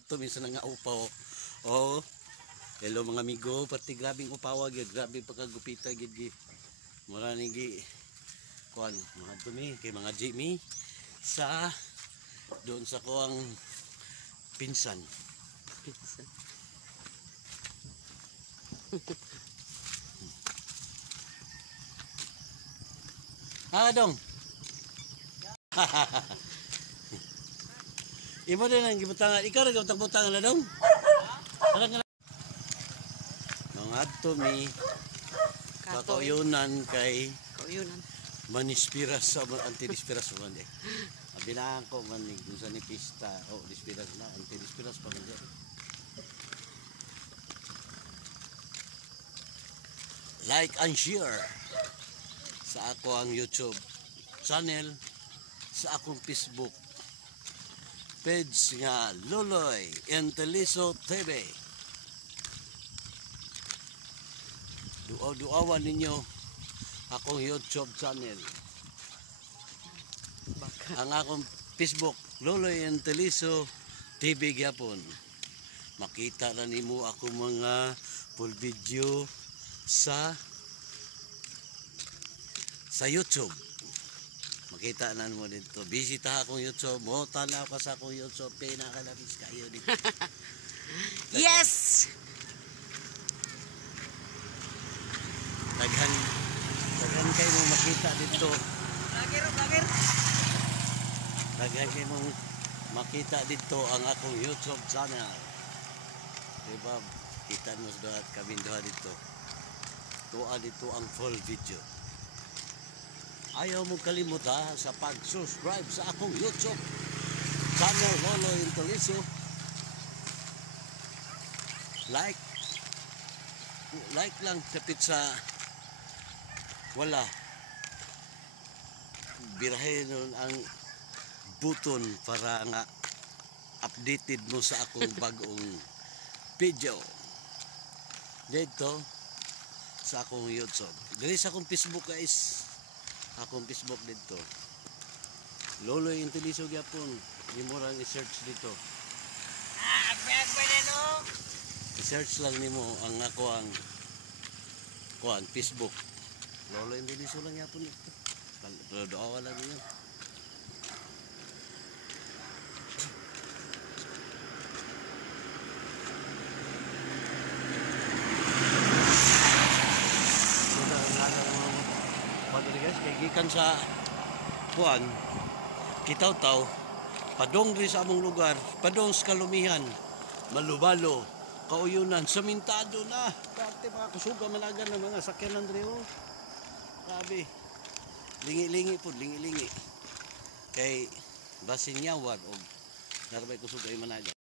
ato minsan nga upaw. Oh. Hello mga amigo, pati grabing upawa gyud, grabe pagkagupita gyud gi. Mura ni gi kuan mga tumi kay mga Jimmy sa doon sa kuang pinsan. Dong. Imo din ang gibutangan, ikaw ra gibutang-butangan na dong. Mga tumi kakauyonan kay manispiras sa antidispiras man di. Abinaan ko man ni sa ni pista o dispiras na antidispiras pa man di. Like and share sa ako ang YouTube channel, sa akong Facebook page nga Loloy Inteliso TV. Duawan ninyo akong YouTube channel. Ang akong Facebook Loloy Inteliso TV gyapon. Makita na nimo ako mga full video sa YouTube. Makita na mo dito. Bisita akong YouTube. Mo tanaw ka sa akong YouTube. Pinakalabis kayo dito. Yes! Daghan kayo mong makita dito. Vlogger. Daghan kayo mong makita dito ang akong YouTube channel. Diba? Kita mo sa doon at kabinduha dito. Tuwa dito ang full video. Ayaw mo kalimutan sa pag-subscribe sa akong YouTube channel Loloy Inteliso. Like lang kapit sa wala. Birahin nun ang button para nga updated mo sa akong bagong video. Dito sa akong YouTube. Dili sa akong Facebook guys. Akong Facebook dito. Loloy Inteliso gyapon. Di mo lang i-search dito. I-search lang nimo ang ako ang kuan Facebook. Loloy Inteliso lang gyapon dito. Doa lang niyo. Guys, kay gikan sa kuan Kitaw-taw padong ri sa among lugar, padong sa Kalumihan, Malubalo, Kauyunan, Samintado na pati mga kusuga managan ng mga sakyanan diri oh. Grabe. Lingi-lingi pud, lingi-lingi. Kay basin yawar og narabay kusuga ay managan.